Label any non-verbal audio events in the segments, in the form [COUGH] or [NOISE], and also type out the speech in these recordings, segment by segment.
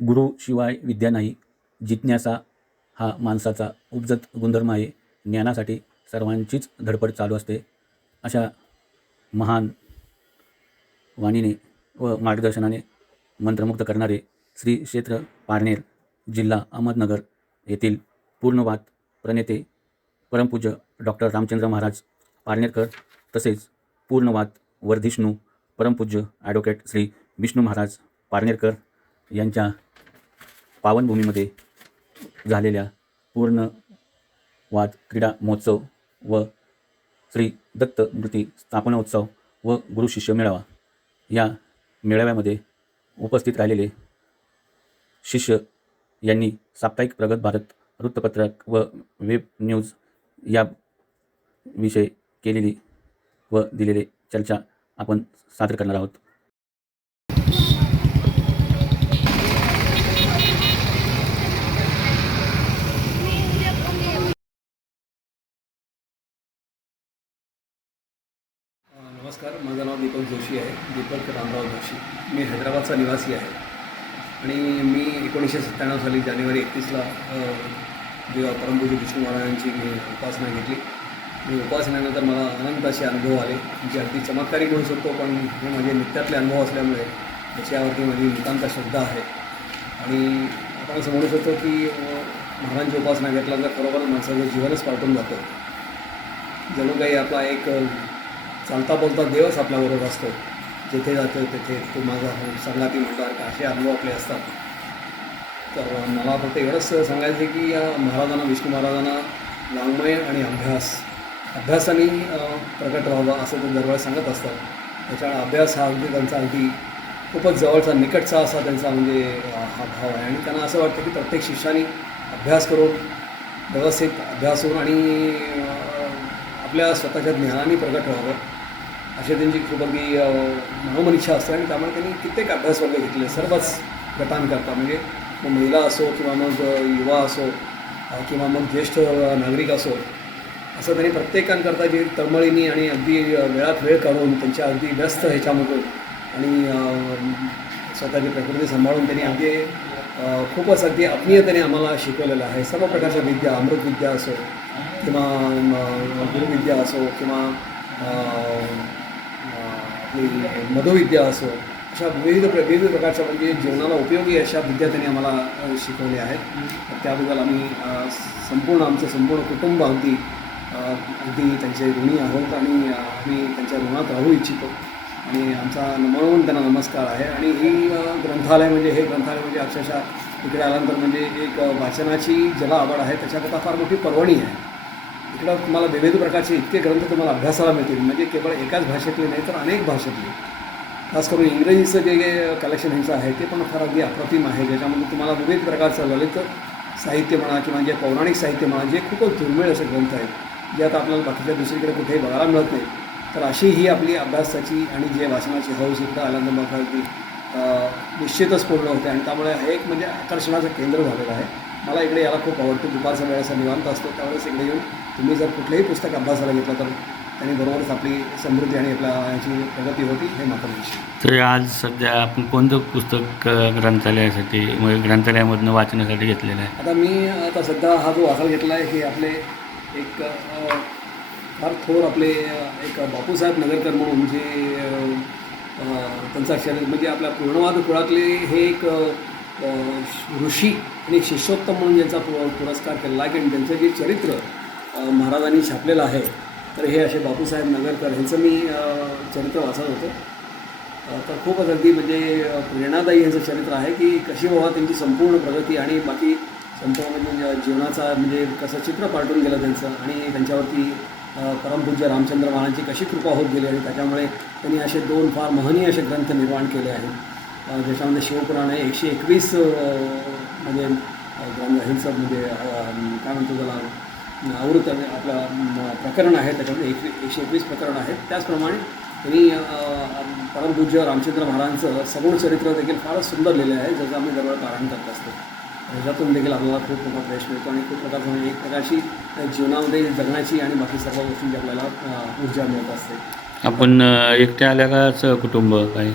गुरुशिवाय विद्या नाही. जिज्ञासा हा माणसाचा उपजत गुणधर्म आहे. ज्ञानासाठी सर्वांचीच धडपड चालू असते. अशा महान वाणीने व मार्गदर्शनाने मंत्रमुग्ध करणारे श्री क्षेत्र पारनेर जिल्हा अहमदनगर येथील पूर्णवाद प्रणेते परमपूज्य डॉक्टर रामचंद्र महाराज पारनेरकर तसेच पूर्णवाद वर्धिष्णू परमपूज्य ॲडव्होकेट श्री विष्णू महाराज पारनेरकर यांच्या पावनभूमीमध्ये झालेल्या पूर्ण वाद क्रीडा महोत्सव व श्री दत्त स्थापना स्थापनोत्सव व गुरु शिष्य मेळावा या मेळाव्यामध्ये उपस्थित राहिलेले शिष्य यांनी साप्ताहिक प्रगत भारत वृत्तपत्रक व वेब न्यूज या विषय केलेली व दिलेले चर्चा आपण सादर करणार आहोत अ, नमस्कार माझं नाव दीपक जोशी आहे दीपक रामराव जोशी मी निवासी आहे. आणि मी एकोणीसशे सत्त्याण्णव साली जानेवारी एकतीसला जेव्हा परमपूजी विष्णू महाराजांची मी उपासना घेतली. मी उपासनेनंतर मला अनंत असे अनुभव आले जे अगदी चमत्कारी म्हणू शकतो पण हे माझे नित्यातले अनुभव असल्यामुळे त्याच्यावरती माझी नितांत श्रद्धा आहे. आणि आपण असं म्हणू शकतो की महाराजांची उपासना घेतल्यानंतर खरोखर माणसाचं जीवनच पालटून जातं. जणू काही आपला एक चालता बोलता देवच आपल्याबरोबर असतो. जिथे जातो तिथे तो माझा हो संगाती म्हणतात असे अनुभव आपले असतात. तर मला फक्त एवढंच सांगायचं आहे की या महाराजांना विष्णू महाराजांना वाङ्मय आणि अभ्यास अभ्यासाने प्रकट व्हावा असं ते दरवेळेस सांगत असतात. त्याच्यामुळे अभ्यास हा अगदी त्यांचा अगदी खूपच जवळचा निकटचा असा त्यांचा म्हणजे हा भाव आहे. आणि त्यांना असं वाटतं की प्रत्येक शिष्याने अभ्यास करून व्यवस्थित अभ्यास होऊन आणि आपल्या स्वतःच्या ज्ञानाने प्रकट व्हावं. अशी त्यांची खूप अगदी मनोमन इच्छा असते आणि त्यामुळे त्यांनी कित्येक अभ्यास वर्ग घेतले. सर्वच गटांकरता म्हणजे मग महिला असो किंवा मग युवा असो किंवा मग ज्येष्ठ नागरिक असो असं त्यांनी प्रत्येकांकरता जे तळमळीनी आणि अगदी वेळात वेळ काढून त्यांच्या अगदी व्यस्त ह्याच्यामधून आणि स्वतःची प्रकृती सांभाळून त्यांनी अगदी खूपच अगदी आत्मीयतेने आम्हाला शिकवलेलं आहे. सर्व प्रकारच्या विद्या अमृत विद्या असो किंवा गुरुविद्या असो किंवा आपली असो अशा विविध प्र विविध प्रकारच्या म्हणजे जीवनाला उपयोगी अशा विद्या त्यांनी आम्हाला शिकवले शिकवल्या आहेत. तर त्याबद्दल आम्ही संपूर्ण आमचं संपूर्ण कुटुंब अगदी अगदी त्यांचे ऋणी आहोत आणि आम्ही त्यांच्या ऋणात राहू इच्छितो. आणि आमचा म्हणून त्यांना नमस्कार आहे. आणि ही ग्रंथालय म्हणजे हे ग्रंथालय म्हणजे अक्षरशः इकडे आल्यानंतर म्हणजे एक वाचनाची ज्याला आवड आहे. त्याच्याकरता फार मोठी पर्वणी आहे. इकडं तुम्हाला विविध प्रकारचे इतके ग्रंथ तुम्हाला अभ्यासाला मिळतील. म्हणजे केवळ एकाच भाषेतले नाही तर अनेक भाषेतले. खास करून इंग्रजीचं जे कलेक्शन ह्यांचं आहे ते पण फार अगदी अप्रतिम आहे. ज्याच्यामध्ये तुम्हाला विविध प्रकारचं ललित साहित्य म्हणा किंवा जे पौराणिक साहित्य म्हणा जे खूपच दुर्मिळ असे ग्रंथ आहेत जे आता आपल्याला बाकीच्या दुसरीकडे कुठेही बघायला मिळत नाही. तर अशी ही आपली अभ्यासाची आणि जे वाचनाची हौस इकडं आनंद मग निश्चितच पूर्ण होते. आणि त्यामुळे हे एक म्हणजे आकर्षणाचं केंद्र झालेलं आहे. मला इकडे याला खूप आवडतं. दुपारचा वेळ असा निवांत असतो. त्यावेळेस इकडे येऊन तुम्ही जर कुठलंही पुस्तक अभ्यासाला घेतलं तर त्यांनी बरोबरच आपली समृद्धी आणि आपल्या याची प्रगती होती हे मात्र निश्चित तर आज सध्या आपण कोणतं पुस्तक ग्रंथालयासाठी म्हणजे ग्रंथालयामधनं वाचण्यासाठी घेतलेलं आहे? आता मी आता सध्या हा जो वाचायला घेतला आहे हे आपले एक फार थोर आपले एक बापूसाहेब नगरकर म्हणून जे त्यांचा शरीर म्हणजे आपल्या पूर्णवाद कुळातले हे एक ऋषी आणि शिष्योत्तम म्हणून ज्यांचा पुरस्कार आहे आणि त्यांचं जे चरित्र महाराजांनी छापलेलं आहे. तर हे असे बापूसाहेब नगरकर ह्यांचं मी चरित्र वाचत होतो. तर खूपच अगदी म्हणजे प्रेरणादायी यांचं चरित्र आहे की कशी बाबा त्यांची संपूर्ण प्रगती आणि बाकी संपूर्ण म्हणजे जीवनाचा म्हणजे कसं चित्र पालटून गेलं त्यांचं आणि त्यांच्यावरती परमपूज्य रामचंद्र महाराजांची कशी कृपा होत गेली आणि त्याच्यामुळे त्यांनी असे दोन फार महनीय असे ग्रंथ निर्माण केले आहेत. ज्याच्यामध्ये शिवपुराण आहे एकशे एकवीस म्हणजे ग्रंथ ह्यांचं म्हणजे काय म्हणतो त्याला? आवृत्त आपलं प्रकरण आहे त्याच्यामध्ये एकवी एकशे एकवीस प्रकरण आहेत. त्याचप्रमाणे त्यांनी परमपूज्य रामचंद्र महाराजांचं सगुण चरित्र देखील फारच सुंदर लिहिलं आहे ज्याचं आम्ही दरवेळा पारायण करत असतो. ह्याच्यातून देखील आपल्याला खूप मोठा फ्रेश मिळतो आणि खूप प्रकारचं म्हणजे एक प्रकारची जीवनामध्ये जगण्याची आणि बाकी सर्व गोष्टींची आपल्याला ऊर्जा मिळत असते. आपण एकट्या आल्या का सहकुटुंब काय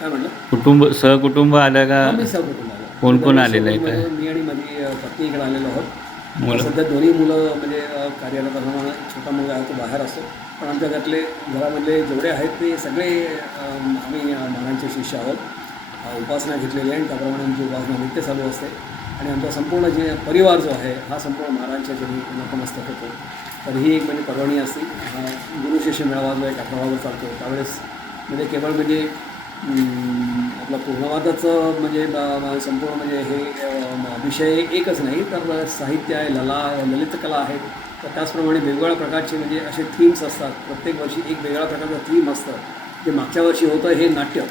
काय म्हटलं? कुटुंब सहकुटुंब आल्या का? सहकुटुंब आलो. कोण कोण आलेलं आहे मी आणि माझी पत्नी इकडे आलेलो आहोत. सध्या दोन्ही मुलं म्हणजे अ, कार्यरत असताना छोटा मुलगा आहे तो बाहेर असतो. पण आमच्या घरातले घरामधले जेवढे आहेत ते सगळे आम्ही अ, महाराजांचे शिष्य आहोत. उपासना घेतलेली आहे आणि त्याप्रमाणे आमची उपासना नित्य चालू असते. आणि आमचा संपूर्ण जे परिवार जो आहे हा संपूर्ण महाराजांच्या जरी नतमस्तक होतो. तर ही एक म्हणजे पर्वणी असते. गुरु शिष्य मेळावा जो एक अठरावर चालतो. त्यावेळेस म्हणजे केवळ म्हणजे आपलं पूर्णवादाचं म्हणजे संपूर्ण म्हणजे हे विषय एकच नाही. तर साहित्य आहे लला ललितकला आहे. तर त्याचप्रमाणे वेगवेगळ्या प्रकारचे म्हणजे असे थीम्स असतात. प्रत्येक वर्षी एक वेगळ्या प्रकारचं थीम असतं. जे मागच्या वर्षी होतं हे नाट्य.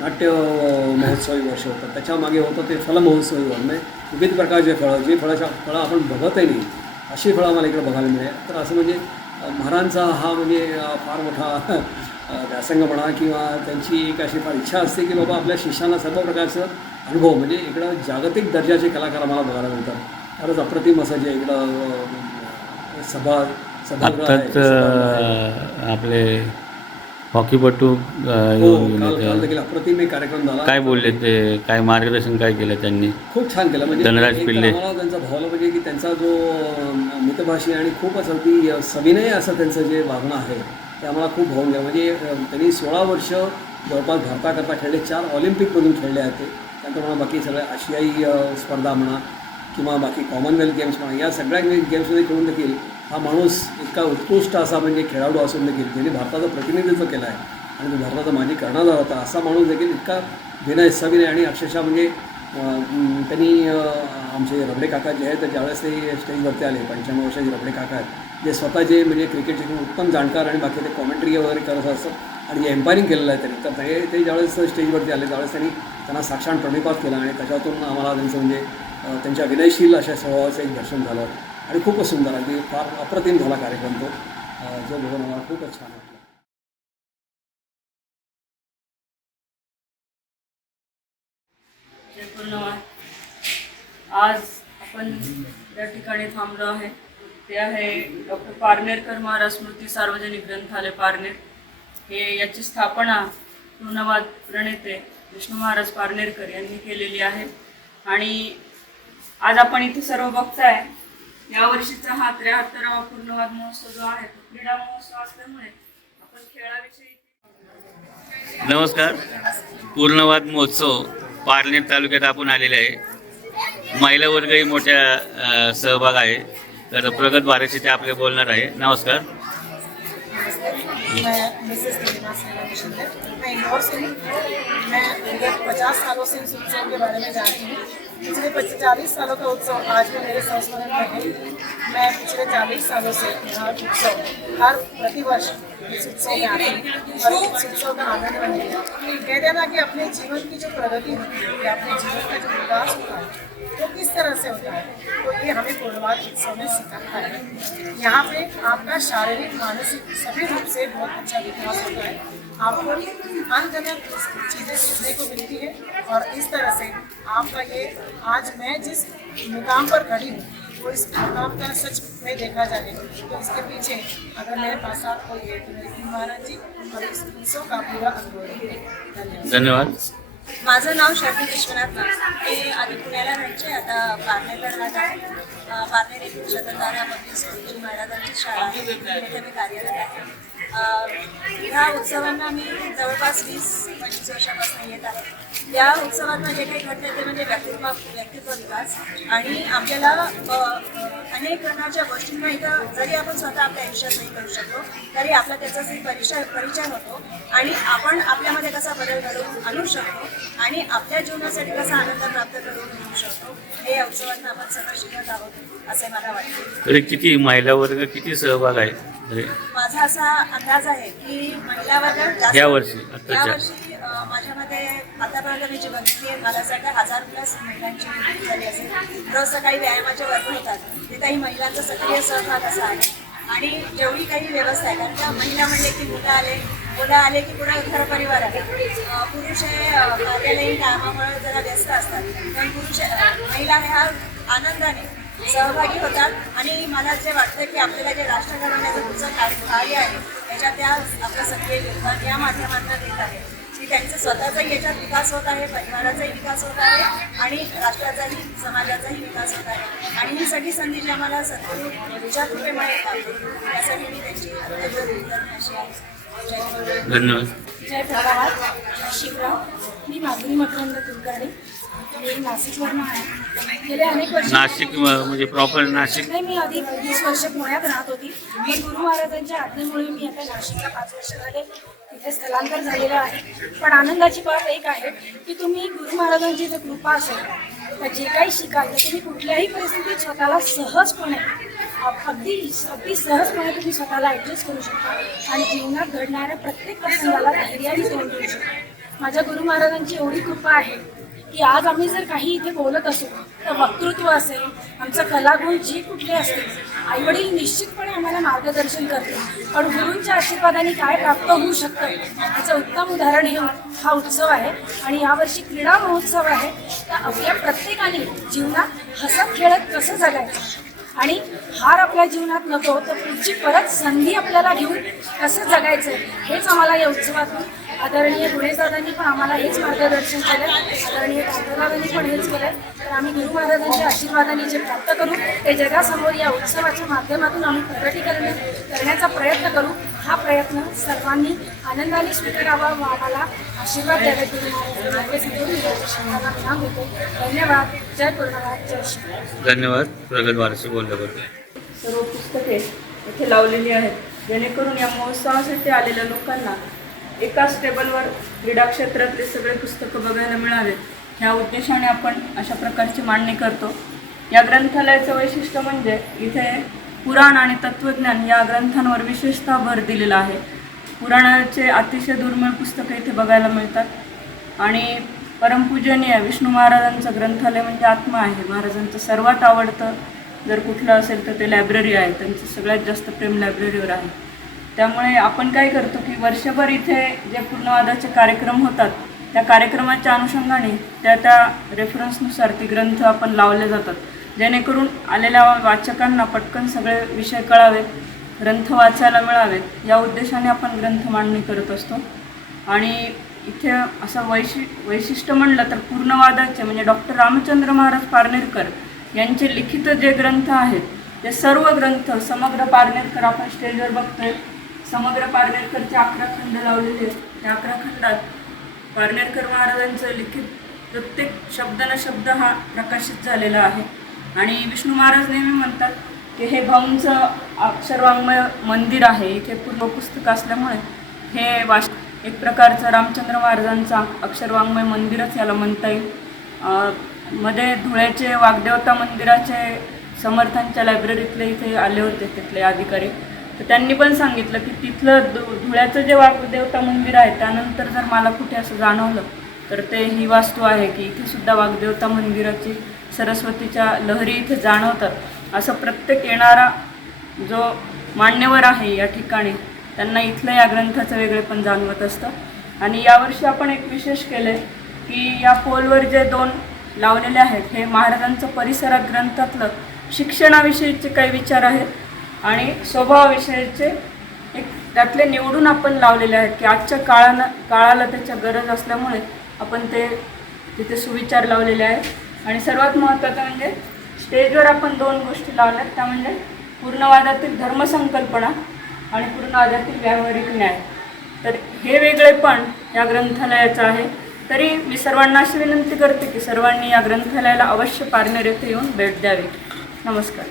नाट्य महोत्सवी वर्ष होतं. त्याच्यामागे होतं ते फलमहोत्सवी वर्ष. म्हणजे विविध प्रकारचे फळं जे फळाच्या फळं आपण बघतही नाही अशी फळं आम्हाला इकडे बघायला मिळेल. तर असं म्हणजे महारांचा महाराजांचा हा म्हणजे फार मोठा [LAUGHS] व्यासंग म्हणा किंवा त्यांची एक अशी फार इच्छा असते की बाबा आपल्या शिष्यांना सर्व प्रकारचं अनुभव म्हणजे इकडं जागतिक दर्जाचे कलाकार आम्हाला बघायला मिळतात. फारच अप्रतिम असं जे इकडं सभा आत्ताच आपले हॉकीपटू हो. देखील अप्रतिम एक कार्यक्रम झाला. काय बोलले ते? काय मार्गदर्शन काय केलं त्यांनी? खूप छान केलं. म्हणजे धनराज पिल्ले. त्यांचा भावला म्हणजे की त्यांचा जो मितभाषी आणि खूपच अगदी सविनय असं त्यांचं जे वागणं आहे ते आम्हाला खूप भावून गेलं. म्हणजे त्यांनी सोळा वर्ष जवळपास भारताकरता खेळले चार ऑलिम्पिकमधून खेळले आहेत ते. त्यानंतर म्हणा बाकी सगळ्या आशियाई स्पर्धा म्हणा किंवा बाकी कॉमनवेल्थ गेम्स म्हणा या सगळ्या गेम्समध्ये खेळून देखील हा माणूस इतका उत्कृष्ट असा म्हणजे खेळाडू असून देखील ज्यांनी भारताचं प्रतिनिधित्व केलं आहे आणि तो भारताचा माजी कर्णधार होता असा माणूस देखील इतका विनय सविनय आणि अक्षरशः म्हणजे त्यांनी आमचे रबडे काका जे आहेत तर ज्यावेळेस ते स्टेजवरती आले पंच्याण्णव वर्षाचे रबडे काका आहेत जे स्वतः जे म्हणजे क्रिकेटचे खूप उत्तम जाणकार आणि बाकी ते कॉमेंट्री वगैरे करत असतात आणि जे एम्पायरिंग केलेलं आहे त्यांनी. तर ते ते ज्यावेळेस स्टेजवरती आले त्यावेळेस त्यांनी त्यांना साक्षात प्रणिपात केला आणि त्याच्यातून आम्हाला त्यांचं म्हणजे त्यांच्या विनयशील अशा स्वभावाचं एक दर्शन झालं. आणि खूपच सुंदर अगदी फार अप्रतिम झाला कार्यक्रम तो. जो बघून आम्हाला खूपच छान वाटलं. आज आपण या ठिकाणी थांबलो आहे. ते आहे. डॉक्टर पारनेरकर महाराज स्मृती सार्वजनिक ग्रंथालय पारनेर. हे याची स्थापना पूर्णवाद प्रणेते विष्णू महाराज पारनेरकर यांनी केलेली आहे. आणि आज आपण इथे सर्व बघताय यावर्षीचा हा त्र्याहत्तरावा पूर्णवाद महोत्सव जो आहे तो क्रीडा महोत्सव असल्यामुळे आपण खेळाविषयी नमस्कार. पूर्णवाद महोत्सव पारनेर तालुक्यात आपण आलेले आहे. महिला वर्गही मोठ्या सहभाग आहे. तर प्रगत भारतशी ते आपले बोलणार आहे. नमस्कार. से हूँ। मैं विगत पचास सालों पिछले पच्चीस चालीस सालों का उत्सव आज भी मेरे संस्मरण में है। मैं पिछले चालीस सालों से यह उत्सव, हर प्रतिवर्ष इस उत्सव में आती हूँ। और इस उत्सव का आनंद रही है। कहते हैं ना कि अपने जीवन की जो प्रगति होती है, अपने जीवन का जो विकास होता है वो किस तरह से होता है? तो ये हमें पूर्णवाद उत्सव में सिखाता है। यहाँ पे आपका शारीरिक, मानसिक सभी रूप से बहुत अच्छा विकास होता है। आपको अनगनत चीज़ें सीखने को मिलती है और इस तरह से आपका ये आज मैं जिस मुकाम पर खड़ी हूँ, वो इस मुकाम का सच में देखा जाए तो इसके पीछे अगर मेरे पास आप कोई है तो मेरे महाराज जी और इस उत्सव का पूरा अनुभव धन्यवाद। धन्यवाद। माझं नाव शर्मी विश्वनाथ मी आधी पुण्याला राहायचे आता पारनेरला राहत आहे. अं, येथील शतदारा पब्लिक स्कूल महाराजांची शाळा आहे. तिथे मी कार्यरत आहे. ह्या उत्सवांना मी जवळपास वीस पंचवीस वर्षापासून येत आहे. या उत्सवांना जे काही घडते ते म्हणजे व्यक्तित्व व्यक्तित्व विकास आणि आपल्याला अनेक प्रकारच्या गोष्टींना इथं जरी आपण स्वतः आपल्या आयुष्यात नाही करू शकतो तरी आपला त्याचा परिचय परिचय होतो आणि आपण आपल्यामध्ये कसा बदल घडवून आणू शकतो आणि आपल्या जीवनासाठी कसा आनंद प्राप्त करून घेऊ शकतो हे या उत्सवातून आपण सगळं शिकत आहोत असे मला वाटते. तरी किती महिला वर्ग किती सहभाग आहे? माझा असा अंदाज आहे की महिला वर्ग या वर्षी, आत्ताच्या. या वर्षी अं, माझ्यामध्ये आतापर्यंत मी जी बघितली आहे मला असं वाटतं हजार प्लस महिलांची निवड झाली असेल. रोज सकाळी व्यायामाचे वर्ग होतात. तिथेही महिलांचा सक्रिय सहभाग असा आहे. आणि जेवढी काही व्यवस्था आहे कारण का महिला म्हणले की मुलं आले मुलं आले की पुढे घर परिवार आले पुरुष हे कार्यालयीन कामामुळे जरा व्यस्त असतात. पण पुरुष महिला ह्या आनंदाने सहभागी होतात. आणि मला जे वाटतं की आपल्याला जे राष्ट्र घडवण्याचं पुढचं कार्य आहे त्याच्यात त्या आपलं सक्रिय योगदान या माध्यमातून देत आहे. की त्यांचा स्वतःचाही याच्यात विकास होत आहे परिवाराचाही विकास होत आहे आणि राष्ट्राचाही समाजाचाही विकास होत आहे. आणि ही सगळी संधी जी आम्हाला सद्गुरू तुझ्या कृपेमुळे प्राप्त यासाठी मी त्यांची अशी आहे. धन्यवाद. जय प्रभात शिवराव मी माधुरी मकरंद कुलकर्णी. आहे गेले अनेक वर्ष नाशिक म्हणजे प्रॉपर नाशिक. नाही मी आधी वीस वर्ष पुण्यात राहत होती. पण गुरु महाराजांच्या आज्ञेमुळे मी आता नाशिकला पाच वर्ष झाले. तिथे स्थलांतर झालेलं आहे. पण आनंदाची बाब एक आहे की तुम्ही गुरु महाराजांची जर कृपा असेल तर जे काही शिकाल तर तुम्ही कुठल्याही परिस्थितीत स्वतःला सहजपणे अगदी अगदी सहजपणे तुम्ही स्वतःला ॲडजस्ट करू शकता. आणि जीवनात घडणाऱ्या प्रत्येक प्रसंगाला धैर्याने तोंड देऊ शकता. माझ्या गुरु महाराजांची एवढी कृपा आहे की आज आम्ही जर काही इथे बोलत असू तर वक्तृत्व असेल आमचं कलागुण जे कुठले असतील आईवडील निश्चितपणे आम्हाला मार्गदर्शन करतील. पण गुरूंच्या आशीर्वादाने काय प्राप्त होऊ शकतं याचं उत्तम उदाहरण हे हा उत्सव आहे. आणि यावर्षी क्रीडा महोत्सव आहे. तर आपल्या प्रत्येकाने जीवनात हसत खेळत कसं जगायचं? आणि हार आपल्या जीवनात नको तर पुढची परत संधी आपल्याला घेऊन कसं जगायचं? हेच आम्हाला या उत्सवातून आदरणीय गुणेदादांनी पण आम्हाला हेच मार्गदर्शन केलं. आदरणीय दादादादांनी पण हेच केलं. तर आम्ही गुरु महाराजांच्या आशीर्वादाने जे प्राप्त करू ते जगासमोर या उत्सवाच्या माध्यमातून आम्ही प्रगटीकरण करण्याचा प्रयत्न करू. हा प्रयत्न सर्वांनी आनंदाने स्वीकारावा व आम्हाला आशीर्वाद द्यावे. देतो धन्यवाद. जय पूर्णवाद जय श्री धन्यवाद. प्रगत वारसी बोलल्याबद्दल. सर्व पुस्तके इथे लावलेली आहेत. जेणेकरून या महोत्सवासाठी आलेल्या लोकांना एकाच टेबलवर क्रीडा क्षेत्रातले सगळे पुस्तकं बघायला मिळावेत ह्या उद्देशाने आपण अशा प्रकारची मांडणी करतो. या ग्रंथालयाचं वैशिष्ट्य म्हणजे इथे पुराण आणि तत्त्वज्ञान या ग्रंथांवर विशेषतः भर दिलेला आहे. पुराणाचे अतिशय दुर्मिळ पुस्तकं इथे बघायला मिळतात. आणि परमपूजनीय विष्णू महाराजांचं ग्रंथालय म्हणजे आत्मा आहे. महाराजांचं सर्वात आवडतं जर कुठलं असेल तर ते लायब्ररी आहे. त्यांचं सगळ्यात जास्त प्रेम लायब्ररीवर आहे. त्यामुळे आपण काय करतो की वर्षभर इथे जे पूर्णवादाचे कार्यक्रम होतात त्या कार्यक्रमाच्या अनुषंगाने त्या त्या रेफरन्सनुसार ती ग्रंथ आपण लावले जातात. जेणेकरून आलेल्या वाचकांना पटकन सगळे विषय कळावेत ग्रंथ वाचायला मिळावेत या उद्देशाने आपण ग्रंथ मांडणी करत असतो. आणि इथे असं वैशि वैशिष्ट्य म्हणलं तर पूर्णवादाचे म्हणजे डॉक्टर रामचंद्र महाराज पारनेरकर यांचे लिखित जे ग्रंथ आहेत ते सर्व ग्रंथ समग्र पारनेरकर आपण स्टेजवर बघतोय. समग्र पारनेरकरचे अकरा खंड लावलेले आहेत. त्या अकरा खंडात पारनेरकर महाराजांचं लिखित प्रत्येक शब्द न शब्द हा प्रकाशित झालेला आहे. आणि विष्णू महाराज नेहमी म्हणतात की हे भाऊंचं अक्षरवाङ्मय मंदिर आहे. इथे पूर्व पुस्तक असल्यामुळे हे वाश एक प्रकारचं रामचंद्र महाराजांचा अक्षरवाङ्मय मंदिरच याला म्हणता येईल. मध्ये धुळ्याचे वाग्देवता मंदिराचे समर्थांच्या लायब्ररीतले इथे आले होते तिथले अधिकारी. तर त्यांनी पण सांगितलं की तिथलं धु धुळ्याचं जे वाग्देवता मंदिर आहे त्यानंतर जर मला कुठे असं जाणवलं तर ते ही वास्तू आहे की इथे सुद्धा वाग्देवता मंदिराची सरस्वतीच्या लहरी इथे जाणवतात. असं प्रत्येक येणारा जो मान्यवर आहे या ठिकाणी त्यांना इथलं या ग्रंथाचं वेगळे पण जाणवत असतं. आणि यावर्षी आपण एक विशेष केलं की या पोलवर जे दोन लावलेले आहेत हे महाराजांचं परिसरात ग्रंथातलं शिक्षणाविषयीचे काही विचार आहेत. आणि स्वभावाविषयीचे एक त्यातले निवडून आपण लावलेले आहेत की आजच्या काळानं काळाला त्याच्या गरज असल्यामुळे आपण ते तिथे सुविचार लावलेले आहेत. आणि सर्वात महत्त्वाचं म्हणजे स्टेजवर आपण दोन गोष्टी लावल्यात. त्या म्हणजे पूर्णवादातील धर्मसंकल्पना आणि पूर्णवादातील व्यावहारिक न्याय. तर हे वेगळे पण या ग्रंथालयाचं आहे. तरी मी सर्वांना अशी विनंती करते की सर्वांनी या ग्रंथालयाला अवश्य पारनेर येथे येऊन भेट द्यावी. नमस्कार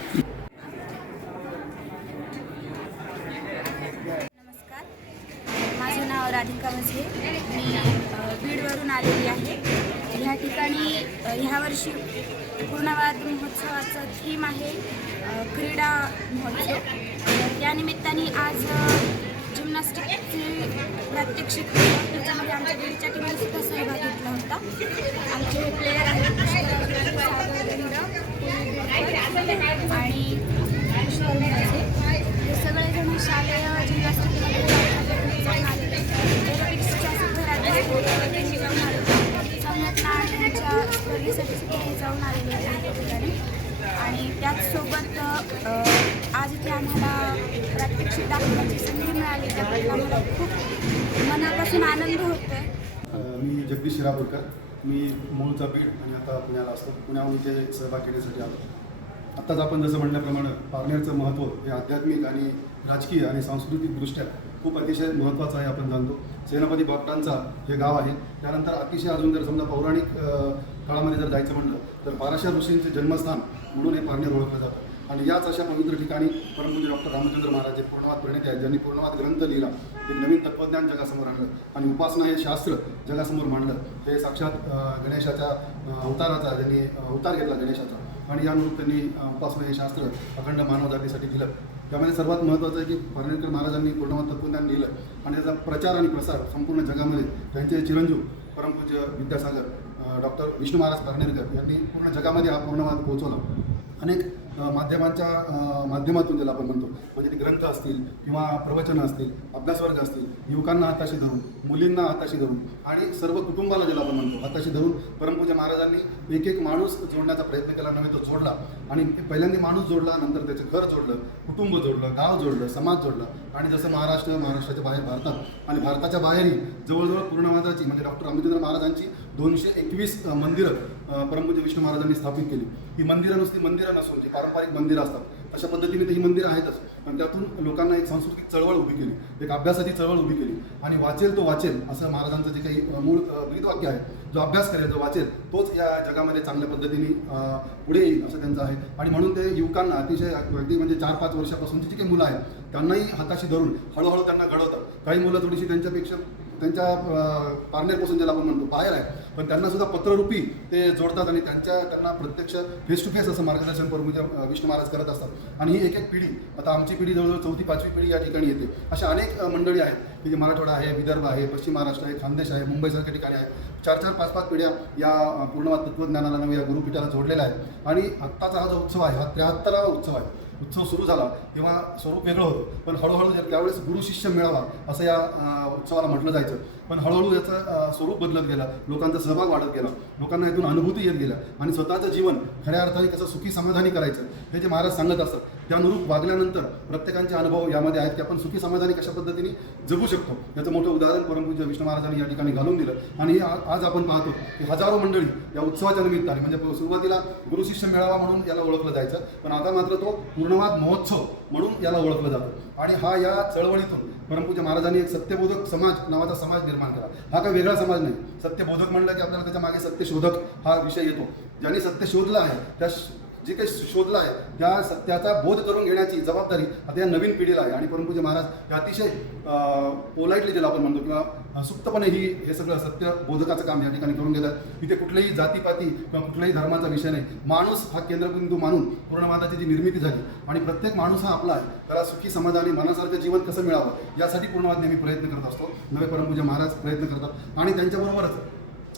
नमस्कार माझं नाव राधिका मजगे मी अ, बीडवरून आलेली आहे ह्या ठिकाणी अ, ह्या वर्षी पूर्णवाद महोत्सवाचं थीम आहे क्रीडा महोत्सव. त्यानिमित्ताने आज अ, प्रात्यक्षिक त्याच्यामध्ये आमच्या बीडच्या टीमने सुद्धा सहभाग घेतला होता. आमचे प्लेयर आहेत आणि पुष्कर म्हणायचे हे सगळेजण शालेय जिम्नॅस्टिकमध्ये जाऊन आणि स्पर्धेसाठी सुद्धा हे जाऊन आलेले आहेत आणि त्याचसोबत आज इथे आम्हाला प्रात्यक्षिक दाखवण्याची संधी मिळाली. त्याबद्दल आम्हाला खूप मनापासून आनंद होतो आहे मी जगदीश शिरापूरकर. मी मूळचा बीड आणि आता पुण्याला असतो. पुण्याहून इथे सहभाग घेण्यासाठी आलो. आत्ताच आपण जसं म्हणल्याप्रमाणे पारनेरचं महत्त्व हे आध्यात्मिक आणि राजकीय आणि सांस्कृतिकदृष्ट्या खूप अतिशय महत्त्वाचं आहे आपण जाणतो. सेनापती बापटांचा हे गाव आहे. त्यानंतर अतिशय अजून जर समजा पौराणिक काळामध्ये जर जायचं म्हणलं तर बाराशा ऋषींचे जन्मस्थान म्हणून हे पारनेर ओळखलं जातं. आणि याच अशा पवित्र ठिकाणी परमपूज्य डॉक्टर रामचंद्र महाराज हे पूर्णवाद प्रणेते आहेत. ज्यांनी पूर्णवाद ग्रंथ लिहिला एक नवीन तत्त्वज्ञान जगासमोर आणलं आणि उपासना हे शास्त्र जगासमोर मांडलं. हे साक्षात गणेशाच्या अवताराचा त्यांनी अवतार घेतला गणेशाचा. आणि यानुरूप त्यांनी उपासना हे शास्त्र अखंड मानवजातीसाठी दिलं. त्यामध्ये सर्वात महत्त्वाचं आहे की पारनेरकर महाराजांनी पूर्णवाद तत्त्वज्ञान लिहिलं आणि त्याचा प्रचार आणि प्रसार संपूर्ण जगामध्ये त्यांचे चिरंजीव परमपूज्य विद्यासागर डॉक्टर विष्णू महाराज पारनेरकर यांनी पूर्ण जगामध्ये हा पूर्णवाद पोहोचवला. अनेक माध्यमांच्या माध्यमातून ज्याला आपण म्हणतो म्हणजे ते ग्रंथ असतील किंवा प्रवचनं असतील अभ्यासवर्ग असतील युवकांना हाताशी धरून मुलींना हाताशी धरून आणि सर्व कुटुंबाला ज्याला आपण म्हणतो हाताशी धरून परमपूज्य महाराजांनी एक एक माणूस जोडण्याचा प्रयत्न केला नव्हे तो जोडला. आणि पहिल्यांदा माणूस जोडला नंतर त्याचं घर जोडलं कुटुंब जोडलं गाव जोडलं समाज जोडलं. आणि जसं महाराष्ट्र महाराष्ट्राच्या बाहेर भारतात आणि भारताच्या बाहेरही जवळजवळ पूर्णवादाची म्हणजे डॉक्टर रामचंद्र महाराजांची दोनशे एकवीस मंदिरं परमपूज्य विष्णू महाराजांनी स्थापित केली. ही मंदिरं नुसती मंदिरं नसून जी पारंपरिक मंदिरं असतात अशा पद्धतीने तर ही मंदिरं आहेतच. पण त्यातून लोकांना एक सांस्कृतिक चळवळ उभी केली एक अभ्यासाची चळवळ उभी केली. आणि वाचेल तो वाचेल असं महाराजांचं जे काही मूळ अ, आहे जो अभ्यास करेल जो वाचेल तोच या जगामध्ये चांगल्या पद्धतीने पुढे येईल असं त्यांचं आहे. आणि म्हणून ते युवकांना अतिशय अगदी म्हणजे चार पाच वर्षापासूनची जी काही मुलं आहेत त्यांनाही हाताशी धरून हळूहळू त्यांना घडवतात. काही मुलं थोडीशी त्यांच्यापेक्षा त्यांच्या पार्नेरपासून ज्याला आपण म्हणतो बाहेर आहे पण त्यांना सुद्धा पत्ररूपी ते जोडतात आणि त्यांच्या त्यांना प्रत्यक्ष फेस टू फेस असं मार्गदर्शन करून म्हणजे, विष्णू महाराज करत असतात. आणि ही एक एक पिढी आता आमची पिढी जवळजवळ चौथी पाचवी पिढी या ठिकाणी येते. अशा अनेक मंडळी आहेत. की जे मराठवाडा आहे विदर्भ आहे पश्चिम महाराष्ट्र आहे खानदेश आहे मुंबईसारख्या ठिकाणी आहे. चार चार पाच पाच पिढ्या या पूर्ण पूर्णवाद तत्त्वज्ञानाला नव्हे या गुरुपीठाला जोडलेला आहे आणि आत्ताचा हा जो उत्सव आहे हा त्र्याहत्तरावा उत्सव आहे. उत्सव सुरू झाला तेव्हा स्वरूप वेगळं होतं. पण हळूहळू त्यावेळेस गुरु शिष्य मिळावा असं या उत्सवाला म्हटलं जायचं. पण हळूहळू याचं स्वरूप बदलत गेलं. लोकांचा सहभाग वाढत गेला. लोकांना यातून अनुभूती येत गेल्या. आणि स्वतःचं जीवन खऱ्या अर्थाने त्याचं सुखी समाधानी करायचं हे जे महाराज सांगत असतात त्यानुरूप वागल्यानंतर प्रत्येकांचे अनुभव यामध्ये आहेत की आपण सुखी समाधानी कशा पद्धतीने जगू शकतो? याचं मोठं उदाहरण परमपूज्य विष्णू महाराजांनी या ठिकाणी घालून दिलं. आणि हे आज आपण पाहतो की हजारो मंडळी या उत्सवाच्या निमित्ताने म्हणजे सुरुवातीला गुरुशिष्य मेळावा म्हणून याला ओळखलं जायचं पण आता मात्र तो पूर्णवाद महोत्सव म्हणून याला ओळखलं जातो. आणि हा या चळवळीतून परमपूज्य महाराजांनी एक सत्यबोधक समाज नावाचा समाज निर्माण केला हा काही वेगळा समाज नाही. सत्यबोधक म्हणलं की आपल्याला त्याच्यामागे सत्यशोधक हा विषय येतो. ज्यांनी सत्य शोधलं आहे त्या जे काही शोधलं आहे त्या सत्याचा बोध करून घेण्याची जबाबदारी आता या नवीन पिढीला आहे. आणि परमपूज्य महाराज हे अतिशय पोलाइटली ज्याला आपण म्हणतो किंवा सुप्तपणे ही हे सगळं सत्य बोधकाचं काम या ठिकाणी करून घेतात. इथे कुठल्याही जातीपाती किंवा कुठल्याही धर्माचा विषय नाही. माणूस हा केंद्रबिंदू मानून पूर्णवादाची जी निर्मिती झाली आणि प्रत्येक माणूस हा आपला आहे त्याला सुखी समाधानी मनासारखं जीवन कसं मिळावं यासाठी पूर्णवाद नेहमी प्रयत्न करत असतो. नवे परमपूजे महाराज प्रयत्न करतात. आणि त्यांच्याबरोबरच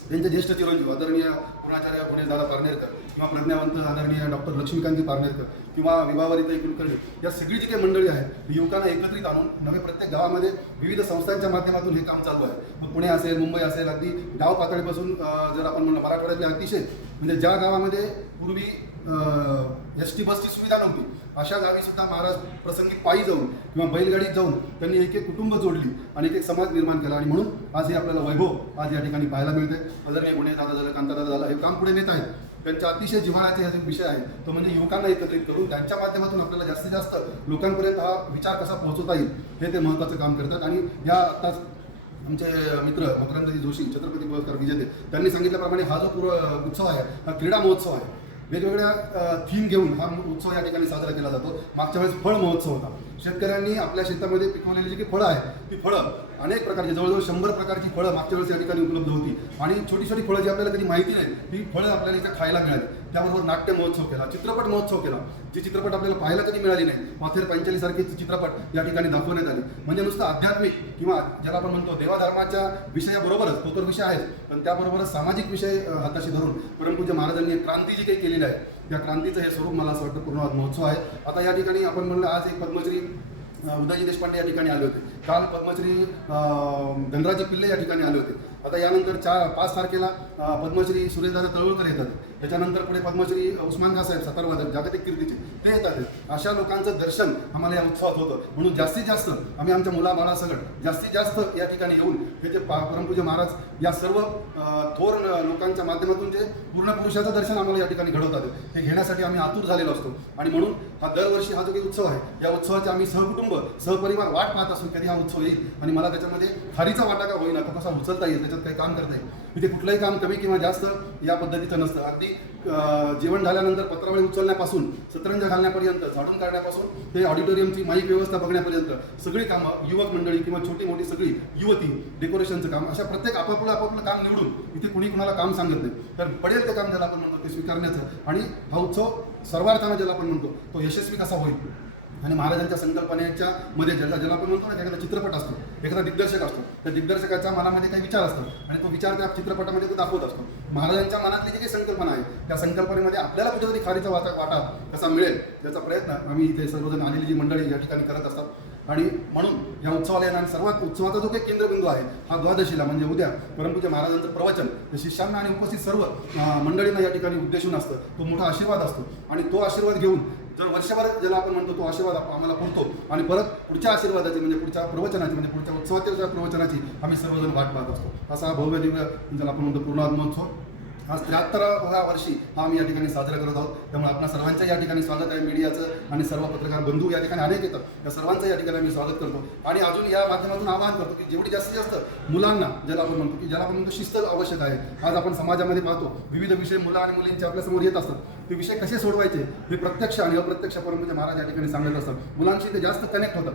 त्यांचे ज्येष्ठ चिरंजीव आदरणीय पूर्णाचार्य गुणेशदादा पारनेरकर किंवा प्रज्ञावंत आदरणीय डॉक्टर लक्ष्मीकांतजी पारनेरकर किंवा विवाहवरिताई कुलकर्णी या सगळी जी काही मंडळी आहेत ही युवकांना एकत्रित आणून नवे प्रत्येक गावामध्ये विविध संस्थांच्या माध्यमातून हे काम चालू आहे. मग पुणे असेल मुंबई असेल अगदी गाव पातळीपासून जर आपण म्हणलं मराठवाड्यातले अतिशय म्हणजे ज्या गावामध्ये पूर्वी एस टी बसची सुविधा नव्हती अशा गावी सुद्धा महाराज प्रसंगी पायी जाऊन किंवा बैलगाडीत जाऊन त्यांनी एक एक कुटुंब जोडली आणि एक एक समाज निर्माण केला. आणि म्हणून आज हे आपल्याला वैभव आज या ठिकाणी पाहायला मिळते आदरणीय पुणे दादा झालं कांतादादा झाला हे काम पुढे नेत आहेत. त्यांच्या अतिशय जिव्हाळ्याचे हा विषय आहे तो म्हणजे युवकांना एकत्रित करून त्यांच्या माध्यमातून आपल्याला जास्तीत जास्त लोकांपर्यंत हा विचार कसा पोहोचवता येईल हे ते महत्त्वाचं काम करतात. आणि या आताच आमचे मित्र मकरंदजी जोशी छत्रपती पुरस्कार विजेते त्यांनी सांगितल्याप्रमाणे हा जो पूर्व उत्सव आहे हा क्रीडा महोत्सव आहे. वेगवेगळ्या थीम घेऊन हा उत्सव या ठिकाणी साजरा केला जातो. मागच्या वेळेस फळ महोत्सव होता. शेतकऱ्यांनी आपल्या शेतामध्ये पिकवलेली जी काही फळं आहेत ती फळं अनेक प्रकारची जवळजवळ शंभर प्रकारची फळं मागच्या वेळेस या ठिकाणी उपलब्ध होती. आणि छोटी छोटी फळं जी आपल्याला कधी माहिती नाही ती फळं आपल्याला इथं खायला मिळाली. त्याबरोबर नाट्य महोत्सव केला चित्रपट महोत्सव केला. जे चित्रपट आपल्याला पाहायला कधी मिळाली नाही माथेर पंचाली सारखे चित्रपट या ठिकाणी दाखवण्यात आले. म्हणजे नुसतं आध्यात्मिक किंवा ज्याला आपण म्हणतो देवाधर्माच्या विषयाबरोबरच तो तर विषय आहे पण त्याबरोबरच सामाजिक विषय हाताशी धरून परमपूज्य महाराजांनी क्रांती जी काही केलेली आहे त्या क्रांतीचं हे स्वरूप मला असं वाटतं पूर्णवाद महोत्सव आहे. आता या ठिकाणी आपण म्हणलं आज एक पद्मश्री उदयजी देशपांडे या ठिकाणी आले होते. काल पद्मश्री धनराजी पिल्ले या ठिकाणी आले होते. आता यानंतर चार पाच तारखेला पद्मश्री सुरेशदादा तळवळकर येतात. त्याच्यानंतर पुढे पद्मश्री उस्मान खा साहेब सतारवादक जागतिक कीर्तीचे ते येतात. अशा लोकांचं दर्शन आम्हाला या उत्सवात होतं. म्हणून जास्तीत जास्त आम्ही आमच्या मुलाबाळासकट जास्तीत जास्त या ठिकाणी येऊन हे जे पा परमपूज्य महाराज या सर्व थोर लोकांच्या माध्यमातून जे पूर्ण पुरुषाचं दर्शन आम्हाला या ठिकाणी घडवतात. हे घेण्यासाठी आम्ही आतुर झालेलो असतो. आणि म्हणून हा दरवर्षी हा जो काही उत्सव आहे या उत्सवाचे आम्ही सहकुटुंब सहपरिवार वाट पाहत असून कधी हा उत्सव येईल? आणि मला त्याच्यामध्ये खारीचा वाटा का होईना तो कसा उचलता येईल त्याच्यात काही काम करता येईल इथे कुठलंही काम कमी किंवा जास्त या पद्धतीचं नसतं. अगदी जेवण झाल्यानंतर पत्रावळी उचलण्यापासून सतरंज घालण्यापर्यंत झाडून काढण्यापासून ते ऑडिटोरियमची माईक व्यवस्था बघण्यापर्यंत सगळी कामं युवक मंडळी किंवा छोटी मोठी सगळी युवती डेकोरेशनचं काम अशा प्रत्येक आपापलं आपापलं काम निवडून इथे कुणी कुणाला काम सांगत नाही. तर पडेल ते काम ज्याला आपण म्हणतो ते स्वीकारण्याचं. आणि हा उत्सव सर्वार्थानं ज्याला आपण म्हणतो तो यशस्वी कसा होईल? आणि महाराजांच्या संकल्पनेच्या मध्ये ज्याला ज्याला आपण म्हणतो ना एखादा चित्रपट असतो. एखादा दिग्दर्शक असतो. त्या दिग्दर्शकाच्या मनामध्ये काही विचार असतो आणि तो विचार त्या चित्रपटामध्ये तो दाखवत असतो. महाराजांच्या मनातली जी काही संकल्पना आहे त्या संकल्पनेमध्ये आपल्याला कुठेतरी खारीचा वाटा वाटा कसा मिळेल याचा प्रयत्न आम्ही इथे सर्वजण आलेली जी मंडळी या ठिकाणी करत असतात. आणि म्हणून या उत्सवाला येणार सर्वात उत्सवाचा जो काही केंद्रबिंदू आहे हा द्वादशीला म्हणजे उद्या. परमपूज्य महाराजांचं प्रवचन शिष्यांना आणि उपस्थित सर्व मंडळींना या ठिकाणी उद्देशून असतं तो मोठा आशीर्वाद असतो. आणि तो आशीर्वाद घेऊन जर वर्षभर ज्याला आपण म्हणतो तो आशीर्वाद आम्हाला पुरतो आणि परत पुढच्या आशीर्वादाची म्हणजे पुढच्या प्रवचनाची म्हणजे पुढच्या उत्सवाच्या प्रवचनाची आम्ही सर्वजण वाट पाहत असतो. असा हा भव्य दिव्य ज्याला आपण म्हणतो पूर्णात्मोत्सव. आज त्र्याहत्तराव्या वर्षी हा आम्ही या ठिकाणी साजरा करत आहोत. त्यामुळे आपल्या सर्वांचं या ठिकाणी स्वागत आहे मीडियाचं आणि सर्व पत्रकार बंधू या ठिकाणी अनेक येतात. त्या सर्वांचं या ठिकाणी आम्ही स्वागत करतो. आणि अजून या माध्यमातून आवाहन करतो की जेवढी जास्तीत जास्त मुलांना ज्याला आपण म्हणतो की ज्याला आपण म्हणतो शिस्त आवश्यक आहे. आज आपण समाजामध्ये पाहतो विविध विषय मुलं आणि मुलींचे आपल्यासमोर येत असतात. ते विषय कसे सोडवायचे हे प्रत्यक्ष आणि अप्रत्यक्ष परंपरा म्हणजे महाराज या ठिकाणी सांगत असतात. मुलांशी ते जास्त कनेक्ट होतात.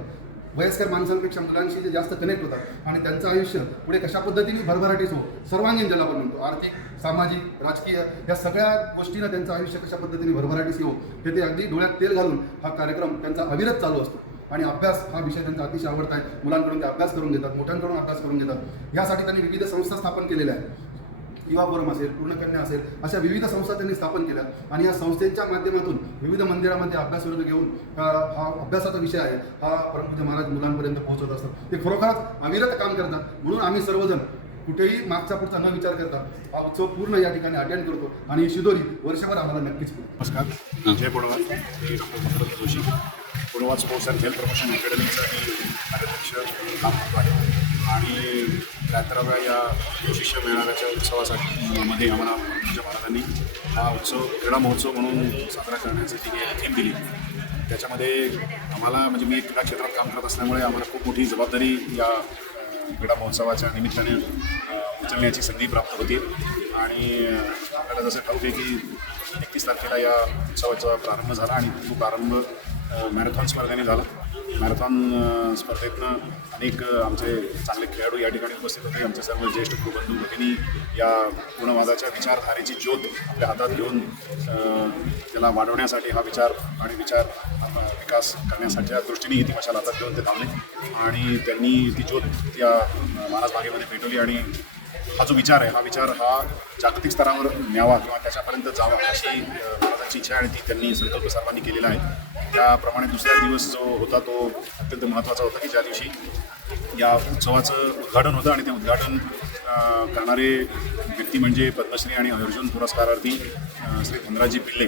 वयस्कर माणसांपेक्षा मुलांशी ते जास्त कनेक्ट होतात आणि त्यांचं आयुष्य पुढे कशा पद्धतीने भरभराटीच हो सर्वांगीण ज्याला आपण म्हणतो आर्थिक सामाजिक राजकीय या सगळ्या गोष्टीनं त्यांचं आयुष्य कशा पद्धतीने भरभराटीस येऊ हे ते अगदी डोळ्यात तेल घालून हा कार्यक्रम त्यांचा अविरत चालू असतो. आणि अभ्यास हा विषय त्यांचा अतिशय आवडता आहे. मुलांकडून ते अभ्यास करून घेतात मोठ्यांकडून अभ्यास करून घेतात यासाठी त्यांनी विविध संस्था स्थापन केलेल्या आहेत. युवा फोरम असेल पूर्णकन्या असेल अशा विविध संस्था त्यांनी स्थापन केल्या. आणि या संस्थेच्या माध्यमातून विविध मंदिरामध्ये अभ्यास वर्ग घेऊन हा हा अभ्यासाचा विषय आहे. हा परमपूज्य महाराज मुलांपर्यंत पोहोचवत असतात. ते खरोखरच अविरत काम करतात. म्हणून आम्ही सर्वजण कुठेही मागचा पुढचा न विचार करता हा उत्सव पूर्ण या ठिकाणी अटेंड करतो. आणि शिदोरी वर्षभर आम्हाला नक्कीच. नमस्कार. Jay Joshi. Sports and health promotion अकॅडमीचं मी कार्याध्यक्ष काम करतो आहे. आणि रात्रव्या या शिष्य मेळाव्याच्या उत्सवासाठी मध्ये आम्हाला आमच्या महाराजांनी हा उत्सव क्रीडा महोत्सव म्हणून साजरा करण्याची जी थीम दिली. त्याच्यामध्ये आम्हाला म्हणजे मी क्रीडा क्षेत्रात काम करत असल्यामुळे आम्हाला खूप मोठी जबाबदारी या क्रीडा महोत्सवाच्या निमित्ताने उचलण्याची संधी प्राप्त होती. आणि आपल्याला जसं ठाऊक आहे की एकतीस तारखेला या उत्सवाचा प्रारंभ झाला आणि तो प्रारंभ मॅरेथॉन स्पर्धेने झालं. मॅरेथॉन स्पर्धेतनं अनेक आमचे चांगले खेळाडू या ठिकाणी उपस्थित होते. आमचे सर्व ज्येष्ठ बंधू भगिनी या पूर्णवादाच्या विचारधारेची ज्योत आपल्या हातात घेऊन त्याला वाढवण्यासाठी हा विचार आणि विचार विकास करण्यासाठीच्या दृष्टीने ही ती मशाल हातात घेऊन ते धावले. आणि त्यांनी ती ज्योत या महाराज बागेमध्ये पेटवली आणि हा जो विचार आहे हा विचार हा जागतिक स्तरावर न्यावा किंवा त्याच्यापर्यंत जावा अशी अ, महाराजांची इच्छा आहे आणि ती त्यांनी संकल्प सर्वांनी केलेला आहे. त्याप्रमाणे दुसरा दिवस जो होता तो अत्यंत महत्त्वाचा होता की ज्या दिवशी या उत्सवाचं उद्घाटन होतं आणि ते उद्घाटन करणारे व्यक्ती म्हणजे पद्मश्री आणि अर्जुन पुरस्कारार्थी श्री धनराजी पिल्ले.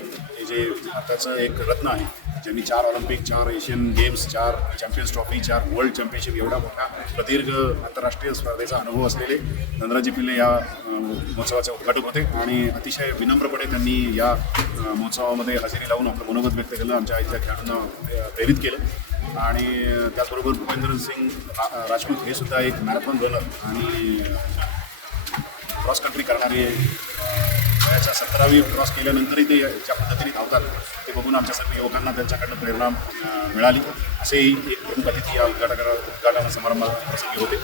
जे भारताचं एक रत्न आहे ज्यांनी चार ऑलिम्पिक चार एशियन गेम्स चार चॅम्पियन्स ट्रॉफी चार वर्ल्ड चॅम्पियनशिप एवढा मोठा प्रदीर्घ आंतरराष्ट्रीय स्पर्धेचा अनुभव असलेले धनराजी पिल्ले या महोत्सवाचे उद्घाटक होते. आणि अतिशय विनम्रपणे त्यांनी या महोत्सवामध्ये हजेरी लावून आपलं मनोगत व्यक्त केलं आमच्या इथल्या खेळाडूंना प्रेरित केलं. आणि त्याचबरोबर भूपेंद्र सिंग राजपूत हे सुद्धा एक मॅरेथॉन रनर आणि क्रॉस कंट्री करणारे वयाच्या सतरावी क्रॉस केल्यानंतरही ते ज्या पद्धतीने धावतात ते बघून आमच्या सर्व युवकांना त्यांच्याकडनं प्रेरणा मिळाली. असेही एक प्रमुख अतिथी या उद्घाटक उद्घाटन समारंभाप्रसंगी होते.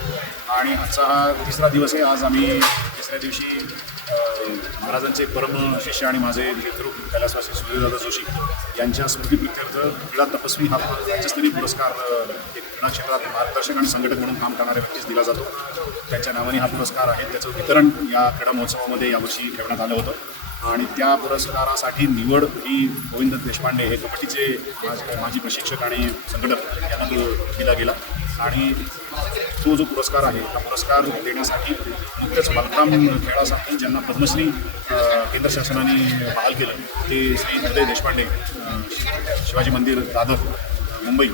आणि आजचा हा तिसरा दिवस आहे. आज आम्ही तिसऱ्या दिवशी महाराजांचे परम शिष्य आणि माझे मित्र कैलासवासी सूर्यदादा जोशी यांच्या स्मृतीप्रित्यर्थ क्रीडा तपस्वी हा राज्यस्तरीय पुरस्कार एक क्रीडा क्षेत्रात मार्गदर्शक आणि संघटक म्हणून काम करणाऱ्या व्यक्तीस दिला जातो. त्यांच्या नावाने हा पुरस्कार आहे. त्याचं वितरण या क्रीडा महोत्सवामध्ये यावर्षी ठेवण्यात आलं होतं. आणि त्या पुरस्कारासाठी निवड ही गोविंद देशपांडे हे कबड्डीचे माझे माजी प्रशिक्षक आणि संघटक यांना दिला गेला. आणि तो जो पुरस्कार आहे हा पुरस्कार देण्यासाठी नुकतेच बांधकाम खेळासाठी ज्यांना पद्मश्री केंद्र शासनाने बहाल केलं ते श्री उदय देशपांडे शिवाजी मंदिर दादर मुंबई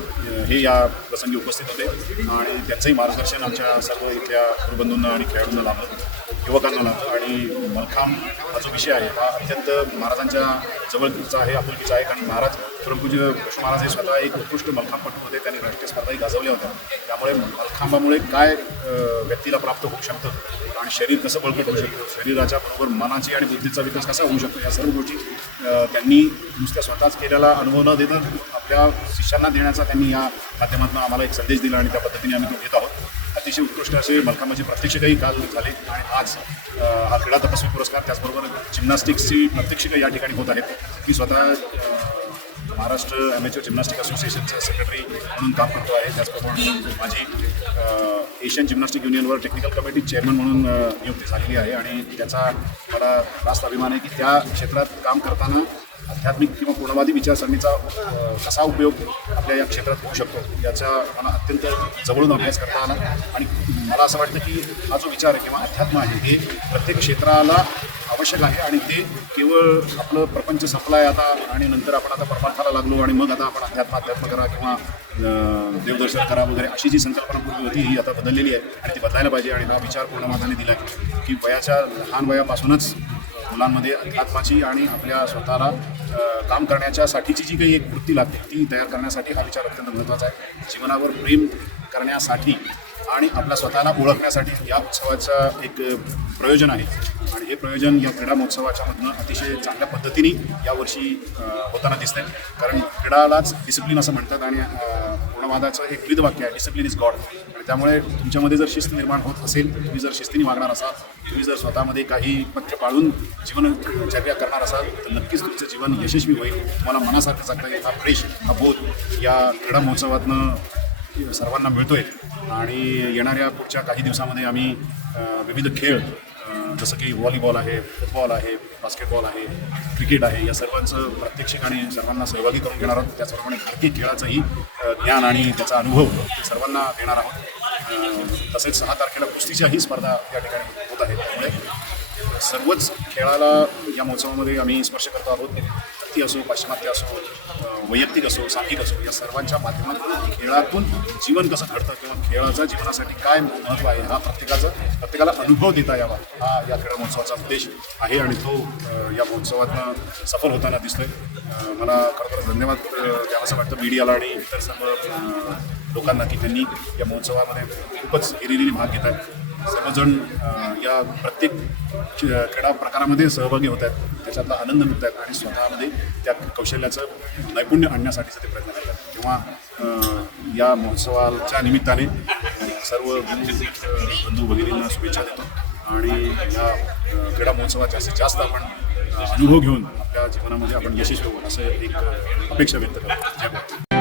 हे या प्रसंगी उपस्थित होते. आणि त्यांचंही मार्गदर्शन आमच्या सर्व इथल्या गुरुबंधूंना आणि खेळाडूंना लाभलं. युवकांना आणि मलखांब हा जो विषय आहे हा अत्यंत महाराजांच्या जवळचा आहे आपुलकीचा आहे. कारण महाराज परमपूज्य कृष्ण महाराज हे स्वतः एक उत्कृष्ट मलखांबपटू होते. त्यांनी राष्ट्रीय स्पर्धाही गाजवल्या होत्या. त्यामुळे मलखांबामुळे काय व्यक्तीला प्राप्त होऊ शकतं? आणि शरीर कसं बळकट होऊ शकतं? शरीराच्या बरोबर मनाची आणि बुद्धीचा विकास कसा होऊ शकतो? या सर्व गोष्टी त्यांनी नुसत्या स्वतःच केलेला अनुभव न देता आपल्या शिष्यांना देण्याचा त्यांनी या माध्यमातून आम्हाला एक संदेश दिला आणि त्या पद्धतीने आम्ही तो घेत आहोत. अतिशय उत्कृष्ट असे मलखांबाचे प्रत्यक्षिकही काल झाले. आणि आज हा क्रीडा तपस्वी पुरस्कार त्याचबरोबर जिम्नॅस्टिक्सची प्रत्यक्षिक या ठिकाणी होत आहेत. मी स्वतः महाराष्ट्र ॲमेच्युअर जिम्नॅस्टिक असोसिएशनचा सेक्रेटरी म्हणून काम करतो आहे. त्याचप्रमाणे माझी एशियन जिम्नॅस्टिक युनियनवर टेक्निकल कमिटी चेअरमन म्हणून नियुक्ती झालेली आहे. आणि त्याचा मला रास्त अभिमान आहे की त्या क्षेत्रात काम करताना आध्यात्मिक किंवा पूर्णवादी विचारसरणीचा कसा उपयोग आपल्या या क्षेत्रात होऊ शकतो याचा मला अत्यंत जवळून अभ्यास करता आला. आणि मला असं वाटतं की हा जो विचार आहे किंवा अध्यात्म आहे हे प्रत्येक क्षेत्राला आवश्यक आहे आणि ते केवळ आपलं प्रपंच संपला आहे आता आणि नंतर आपण आता परमार्थाला लागलो आणि मग आता आपण अध्यात्म अध्यात्म करा किंवा देवदर्शन करा वगैरे अशी जी संकल्पना पूर्वी होती ही आता बदललेली आहे आणि ती बदलायला पाहिजे आणि हा विचार पूर्णमाधाने दिला की वयाच्या लहान वयापासूनच मुलांमध्ये अध्यात्माची आणि आपल्या स्वतःला काम करण्याच्यासाठीची जी काही एक वृत्ती लागते ती तयार करण्यासाठी हा विचार अत्यंत महत्त्वाचा आहे. जीवनावर प्रेम करण्यासाठी आणि आपल्या स्वतःला ओळखण्यासाठी या उत्सवाचा एक प्रयोजन आहे. आणि हे प्रयोजन या क्रीडा महोत्सवाच्यामधनं अतिशय चांगल्या पद्धतीने यावर्षी होताना होताना आहे कारण क्रीडालाच डिसिप्लिन असं म्हणतात आणि वादाचं एक एक वाक्य आहे. डिसिप्लिन इज गॉड आणि त्यामुळे तुमच्यामध्ये जर शिस्त निर्माण होत असेल तुम्ही जर शिस्तीने वागणार असाल तुम्ही जर स्वतःमध्ये काही पथ्य पाळून जीवनचर्या करणार असाल तर नक्कीच तुमचं जीवन यशस्वी होईल. तुम्हाला मनासारखं जगता येईल. हा फ्रेश हा बोध या क्रीडा महोत्सवातनं सर्वांना मिळतोय. आणि येणाऱ्या पुढच्या काही दिवसामध्ये आम्ही विविध खेळ जसं की व्हॉलीबॉल आहे फुटबॉल आहे बास्केटबॉल आहे क्रिकेट आहे या सर्वांचं प्रात्यक्षिक आणि सर्वांना सहभागी करून घेणार आहोत. त्याचप्रमाणे प्रत्येक खेळाचंही ज्ञान आणि त्याचा अनुभव ते सर्वांना देणार आहोत. तसेच सहा तारखेला कुस्तीच्याही स्पर्धा या ठिकाणी होत आहे त्यामुळे सर्वच खेळाला या महोत्सवामध्ये आम्ही स्पर्श करतो आहोत. भारतीय असो पाश्चिमात्य असो वैयक्तिक असो सांघिक असो या सर्वांच्या माध्यमातून खेळातून जीवन कसं घडतं किंवा खेळाचा जीवनासाठी काय महत्त्व आहे हा प्रत्येकाचा प्रत्येकाला अनुभव देता यावा हा या क्रीडा महोत्सवाचा उद्देश आहे आणि तो या महोत्सवातनं सफल होताना दिसतोय. मला खरं तर धन्यवाद अ, वाटतं मीडियाला आणि इतर सर्व लोकांना की त्यांनी या महोत्सवामध्ये खूपच हिरिरीने भाग घेत आहेत सर्वजण या प्रत्येक क्रीडा प्रकारामध्ये सहभागी होत आहेत. त्याच्यातला आनंद मिळत आहेत आणि स्वतःमध्ये त्या कौशल्याचं नैपुण्य आणण्यासाठीचे ते प्रयत्न करतात. किंवा या महोत्सवाच्या निमित्ताने सर्व बंधू भगिनींना शुभेच्छा देतो आणि या क्रीडा महोत्सवात जास्तीत जास्त आपण अनुभव घेऊन आपल्या जीवनामध्ये आपण यशस्वी होऊ असं एक अपेक्षा व्यक्त करतो.